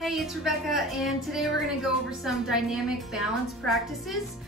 Hey, it's Rebecca, and today we're going to go over some dynamic balance practices.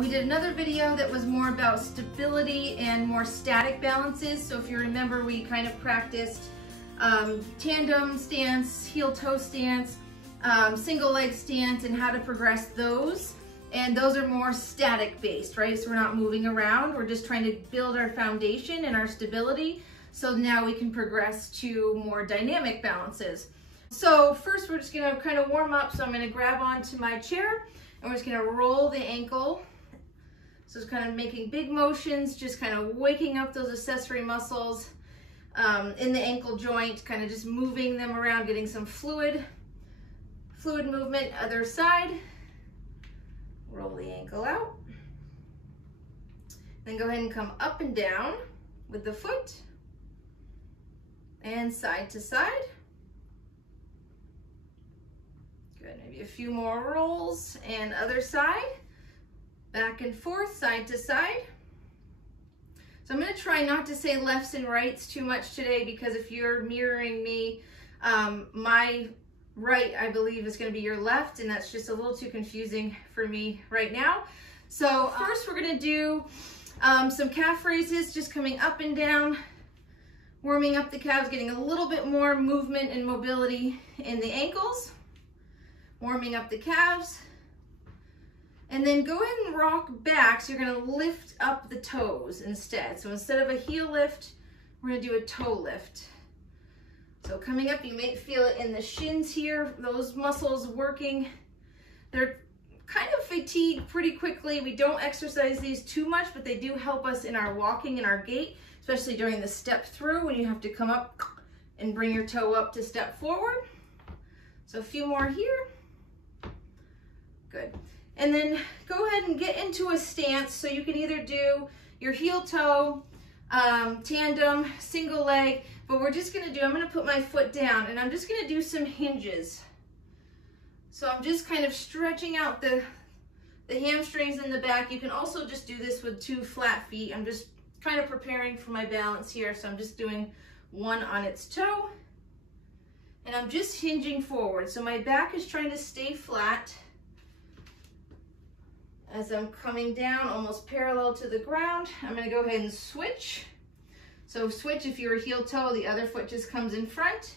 We did another video that was more about stability and more static balances. So if you remember, we kind of practiced tandem stance, heel-toe stance, single leg stance, and how to progress those. And those are more static based, right? So we're not moving around. We're just trying to build our foundation and our stability. So now we can progress to more dynamic balances. So first we're just gonna kind of warm up. So I'm gonna grab onto my chair and we're just gonna roll the ankle. So it's kind of making big motions, just kind of waking up those accessory muscles in the ankle joint, kind of just moving them around, getting some fluid movement. Other side, roll the ankle out. Then go ahead and come up and down with the foot and side to side. Good, maybe a few more rolls, and other side, back and forth, side to side. So I'm gonna try not to say lefts and rights too much today, because if you're mirroring me, my right, I believe, is gonna be your left, and that's just a little too confusing for me right now. So first we're gonna do some calf raises, just coming up and down, warming up the calves, getting a little bit more movement and mobility in the ankles. Warming up the calves, and then go ahead and rock back. So you're gonna lift up the toes instead. So instead of a heel lift, we're gonna do a toe lift. So coming up, you may feel it in the shins here, those muscles working. They're kind of fatigued pretty quickly. We don't exercise these too much, but they do help us in our walking and our gait, especially during the step through when you have to come up and bring your toe up to step forward. So a few more here. Good. And then go ahead and get into a stance. So you can either do your heel toe, tandem, single leg, but we're just gonna do, I'm gonna put my foot down and I'm just gonna do some hinges. So I'm just kind of stretching out the hamstrings in the back. You can also just do this with 2 flat feet. I'm just kind of preparing for my balance here. So I'm just doing one on its toe and I'm just hinging forward. So my back is trying to stay flat as I'm coming down almost parallel to the ground. I'm gonna go ahead and switch. So switch, if you're a heel toe, the other foot just comes in front,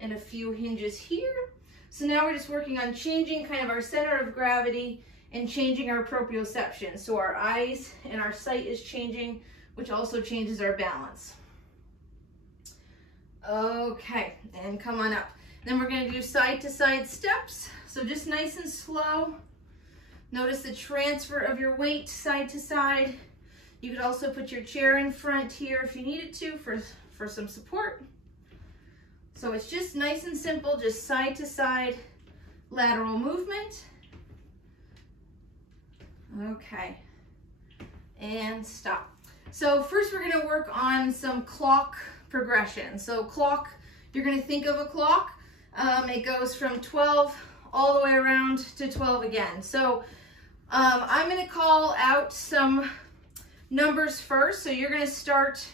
and a few hinges here. So now we're just working on changing kind of our center of gravity and changing our proprioception. So our eyes and our sight is changing, which also changes our balance. Okay, and come on up. Then we're gonna do side to side steps. So just nice and slow. Notice the transfer of your weight side to side. You could also put your chair in front here if you needed to for some support. So it's just nice and simple, just side to side lateral movement. Okay, and stop. So first we're gonna work on some clock progression. So clock, you're gonna think of a clock. It goes from 12 all the way around to 12 again. So I'm gonna call out some numbers first. So you're gonna start,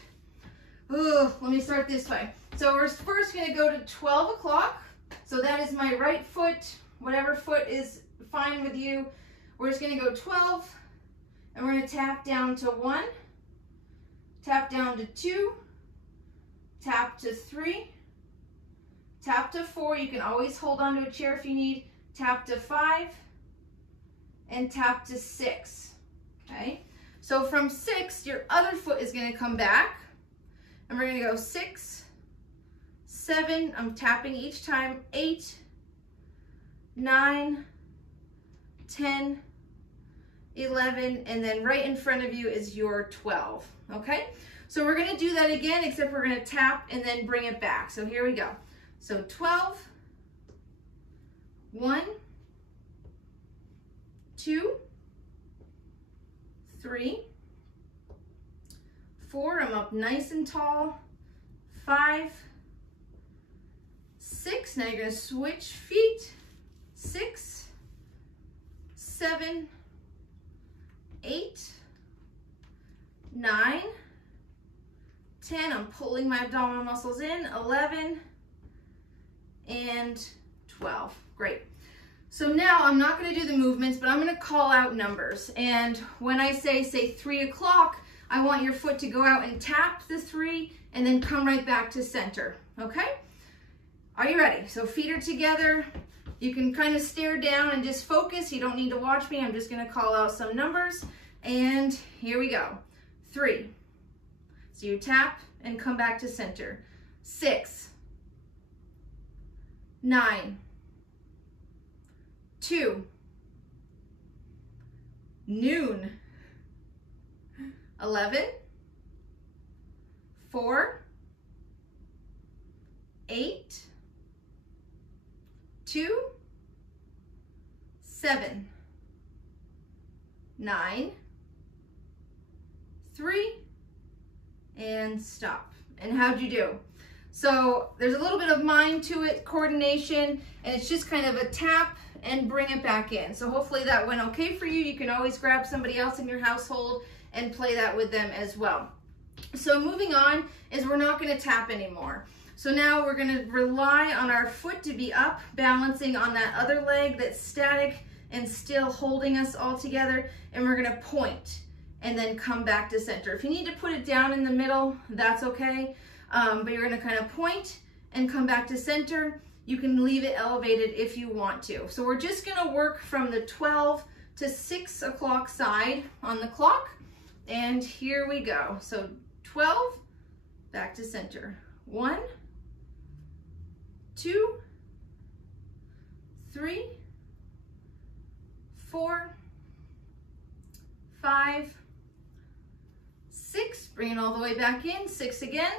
let me start this way. So we're first gonna go to 12 o'clock. So that is my right foot, whatever foot is fine with you. We're just gonna go 12, and we're gonna tap down to 1, tap down to 2, tap to 3, tap to 4. You can always hold onto a chair if you need. Tap to 5, and tap to 6, okay? So from 6, your other foot is gonna come back, and we're gonna go 6, 7, I'm tapping each time, 8, 9, 10, 11, and then right in front of you is your 12, okay? So we're gonna do that again, except we're gonna tap and then bring it back. So here we go. So 12, 1, 2, 3, 4, I'm up nice and tall, 5, 6, now you're gonna switch feet, 6, 7, 8, 9, 10, I'm pulling my abdominal muscles in, 11, and 12. Great. So now I'm not going to do the movements, but I'm going to call out numbers. And when I say 3 o'clock, I want your foot to go out and tap the 3 and then come right back to center. Okay? Are you ready? So feet are together. You can kind of stare down and just focus. You don't need to watch me. I'm just going to call out some numbers. And here we go. 3. So you tap and come back to center. 6. 9. 2. Noon. 11. 4. 8. 2. 7. 9. 3. And stop. And how'd you do? So there's a little bit of mind to it, coordination, and it's just kind of a tap and bring it back in. So hopefully that went okay for you. You can always grab somebody else in your household and play that with them as well. So moving on is we're not going to tap anymore. So now we're going to rely on our foot to be up, balancing on that other leg that's static and still holding us all together, and we're going to point and then come back to center. If you need to put it down in the middle, that's okay, but you're going to kind of point and come back to center. You can leave it elevated if you want to. So we're just going to work from the 12 to 6 o'clock side on the clock, and here we go. So 12, back to center. 1, 2, 3, 4, 5, 6, bring it all the way back in, 6 again,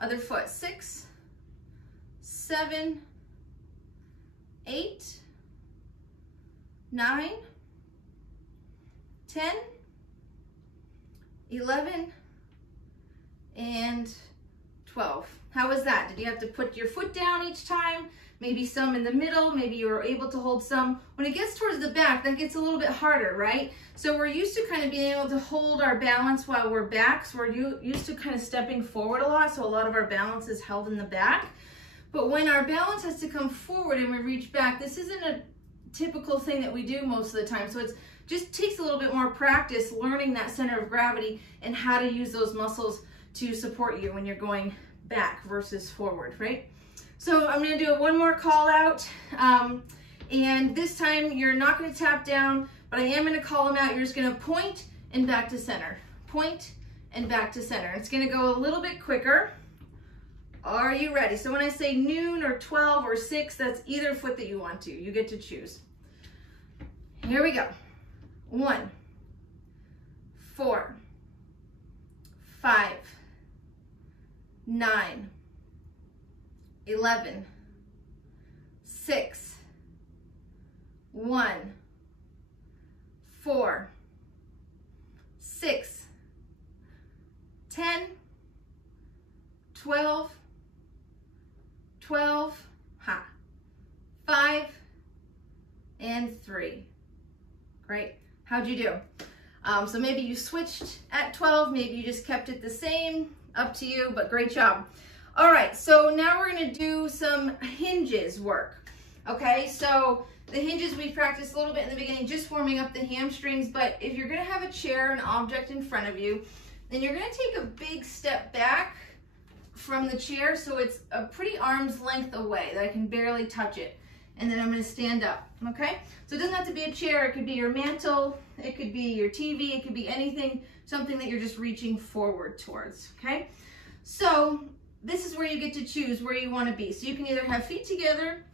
other foot, 6, 7, 8, 9, 10, 11, and 12. How was that? Did you have to put your foot down each time? Maybe some in the middle, maybe you were able to hold some. When it gets towards the back, that gets a little bit harder, right? So we're used to kind of being able to hold our balance while we're back. So we're used to kind of stepping forward a lot. So a lot of our balance is held in the back. But when our balance has to come forward and we reach back, this isn't a typical thing that we do most of the time. So it just takes a little bit more practice learning that center of gravity and how to use those muscles to support you when you're going back versus forward, right? So I'm going to do one more call out, and this time you're not going to tap down, but I am going to call them out. You're just going to point and back to center, point and back to center. It's going to go a little bit quicker. Are you ready? So when I say noon or 12 or 6, that's either foot that you want to. You get to choose. Here we go. 1, 4, 5, 9, 11, 6, 1, 4, 6, 10, 12, 12, 5, and 3. Great. How'd you do? So maybe you switched at 12, maybe you just kept it the same, up to you, but great job. All right, so now we're gonna do some hinges work. Okay, so the hinges we practiced a little bit in the beginning, just warming up the hamstrings, but if you're gonna have a chair, an object in front of you, then you're gonna take a big step back from the chair so it's a pretty arm's length away that I can barely touch it. And then I'm gonna stand up, okay? So it doesn't have to be a chair, it could be your mantle, it could be your TV, it could be anything, something that you're just reaching forward towards, okay? So this is where you get to choose where you wanna be. So you can either have feet together,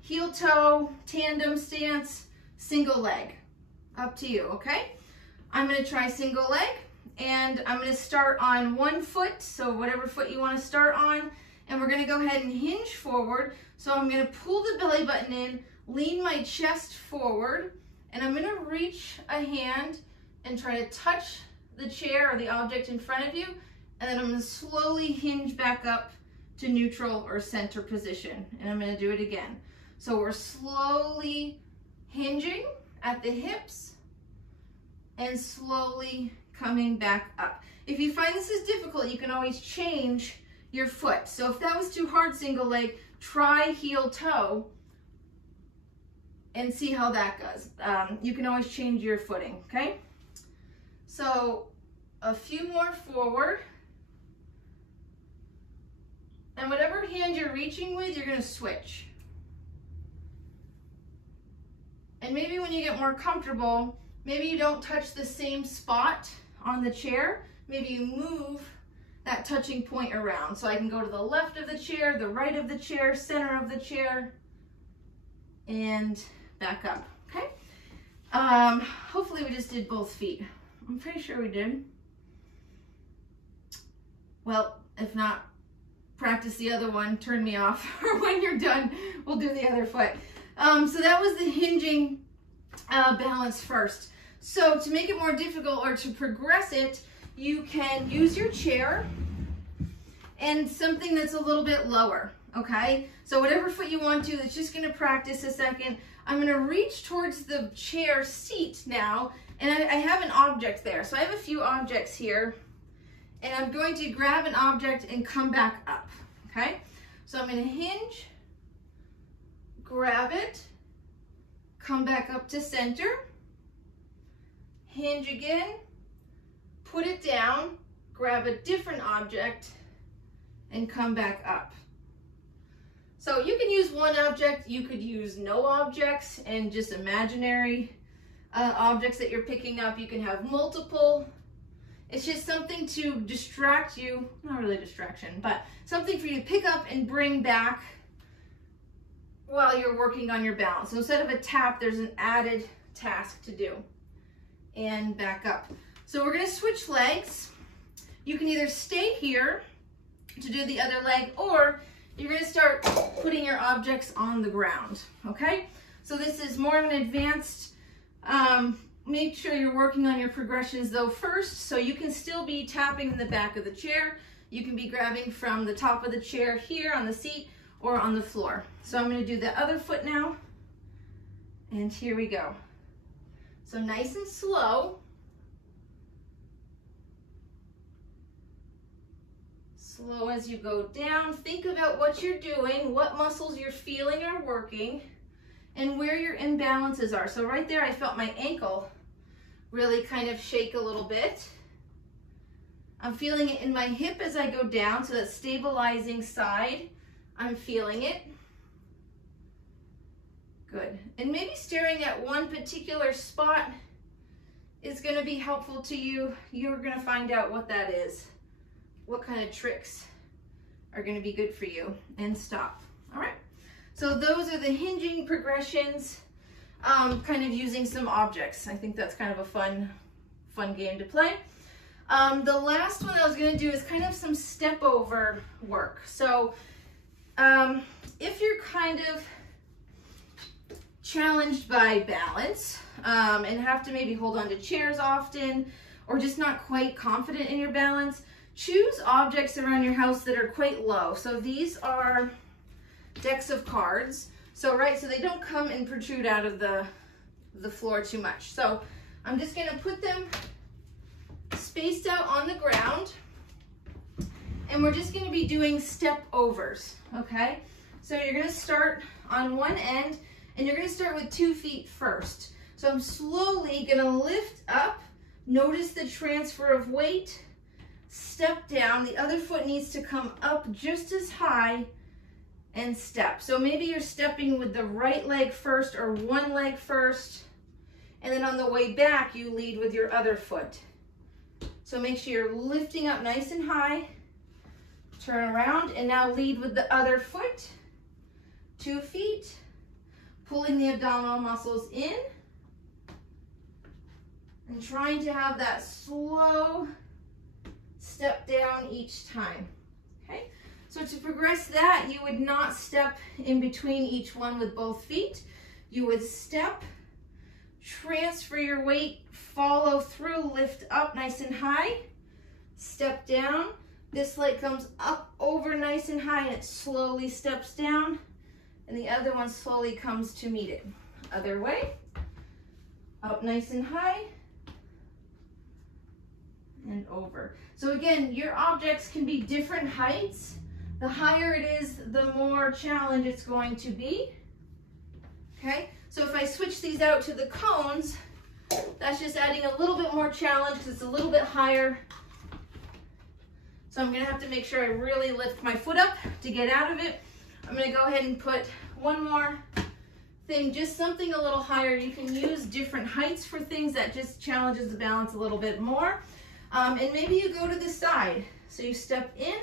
heel toe, tandem stance, single leg, up to you, okay? I'm gonna try single leg, and I'm gonna start on one foot, so whatever foot you wanna start on, and we're gonna go ahead and hinge forward. So I'm gonna pull the belly button in, lean my chest forward, and I'm gonna reach a hand and try to touch the chair or the object in front of you, and then I'm gonna slowly hinge back up to neutral or center position, and I'm gonna do it again. So we're slowly hinging at the hips and slowly coming back up. If you find this is difficult, you can always change your foot. So if that was too hard single leg, try heel toe and see how that goes. You can always change your footing, okay? So a few more forward. And whatever hand you're reaching with, you're gonna switch. And maybe when you get more comfortable, maybe you don't touch the same spot on the chair. Maybe you move that touching point around. So I can go to the left of the chair, the right of the chair, center of the chair, and back up, okay? Hopefully we just did both feet. I'm pretty sure we did. Well, if not, practice the other one, turn me off, or when you're done, we'll do the other foot. So that was the hinging balance first. So to make it more difficult or to progress it, you can use your chair and something that's a little bit lower, okay? So whatever foot you want to, it's just gonna practice a second. I'm gonna reach towards the chair seat now, and I have an object there. So I have a few objects here, and I'm going to grab an object and come back up, okay? So I'm gonna hinge, grab it, come back up to center, hinge again, put it down, grab a different object, and come back up. So you can use one object, you could use no objects and just imaginary objects that you're picking up. You can have multiple. It's just something to distract you, not really distraction, but something for you to pick up and bring back while you're working on your balance. So instead of a tap, there's an added task to do. And back up. So we're gonna switch legs. You can either stay here to do the other leg, or you're gonna start putting your objects on the ground, okay? So this is more of an advanced, make sure you're working on your progressions though first, so you can still be tapping in the back of the chair. You can be grabbing from the top of the chair here on the seat or on the floor. So I'm gonna do the other foot now, and here we go. So nice and slow. Slow as you go down. Think about what you're doing, what muscles you're feeling are working, and where your imbalances are. So right there, I felt my ankle really kind of shake a little bit. I'm feeling it in my hip as I go down, so that stabilizing side, I'm feeling it. Good. And maybe staring at one particular spot is going to be helpful to you. You're going to find out what that is. What kind of tricks are going to be good for you, and stop. All right. So those are the hinging progressions, kind of using some objects. I think that's kind of a fun game to play. The last one I was going to do is kind of some step over work. So if you're kind of challenged by balance and have to maybe hold on to chairs often, or just not quite confident in your balance, choose objects around your house that are quite low. So these are decks of cards. So so they don't come and protrude out of the floor too much. So I'm just gonna put them spaced out on the ground, and we're just gonna be doing step overs, okay? So you're gonna start on one end, and you're gonna start with 2 feet first. So I'm slowly gonna lift up, notice the transfer of weight, step down, the other foot needs to come up just as high, and step. So maybe you're stepping with the right leg first or one leg first, and then on the way back, you lead with your other foot. So make sure you're lifting up nice and high, turn around, and now lead with the other foot, 2 feet, pulling the abdominal muscles in, and trying to have that slow step down each time, okay? So to progress that, you would not step in between each one with both feet. You would step, transfer your weight, follow through, lift up nice and high, step down. This leg comes up over nice and high, and it slowly steps down, and the other one slowly comes to meet it. Other way, up nice and high, and over. So again, your objects can be different heights. The higher it is, the more challenge it's going to be. Okay, so if I switch these out to the cones, that's just adding a little bit more challenge because it's a little bit higher. So I'm gonna have to make sure I really lift my foot up to get out of it. I'm gonna go ahead and put one more thing, just something a little higher. You can use different heights for things that just challenges the balance a little bit more. And maybe you go to the side. So you step in,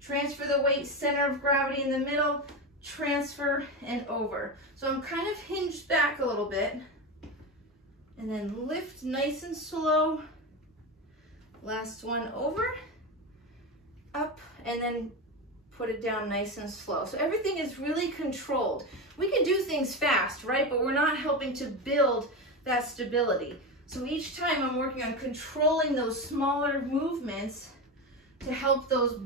transfer the weight, center of gravity in the middle, transfer and over. So I'm kind of hinged back a little bit and then lift nice and slow. Last one over, up, and then put it down nice and slow. So everything is really controlled. We can do things fast, right? But we're not helping to build that stability. So each time I'm working on controlling those smaller movements to help those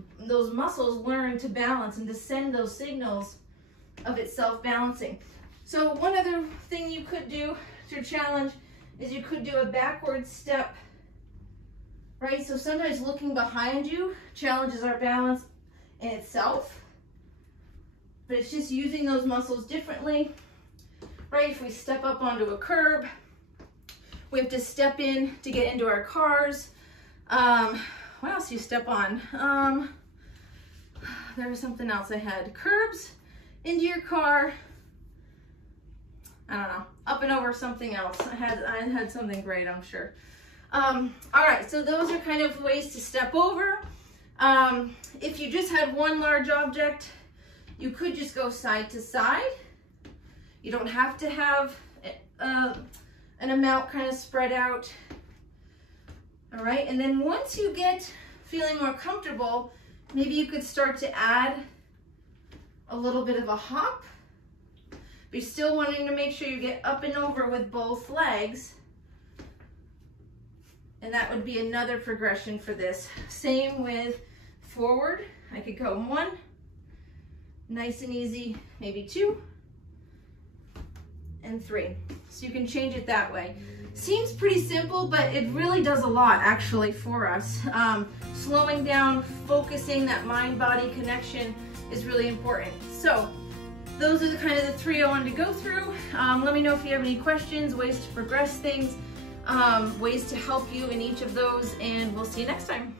muscles learn to balance and to send those signals of itself balancing. So one other thing you could do to challenge is you could do a backward step, right? So sometimes looking behind you challenges our balance in itself, but it's just using those muscles differently, right? If we step up onto a curb, we have to step in to get into our cars. What else do you step on? There was something else I had. Curbs, into your car. I don't know, up and over something else. I had something great, I'm sure. All right, so those are kind of ways to step over. If you just had one large object, you could just go side to side. You don't have to have an amount kind of spread out. All right, and then once you get feeling more comfortable, maybe you could start to add a little bit of a hop, but you're still wanting to make sure you get up and over with both legs. And that would be another progression for this. Same with forward. I could go 1, nice and easy, maybe 2, and 3. So you can change it that way. Seems pretty simple, but it really does a lot actually for us. Slowing down, focusing, that mind-body connection is really important. So those are the kind of the 3 I wanted to go through. Let me know if you have any questions, ways to progress things, ways to help you in each of those, and we'll see you next time.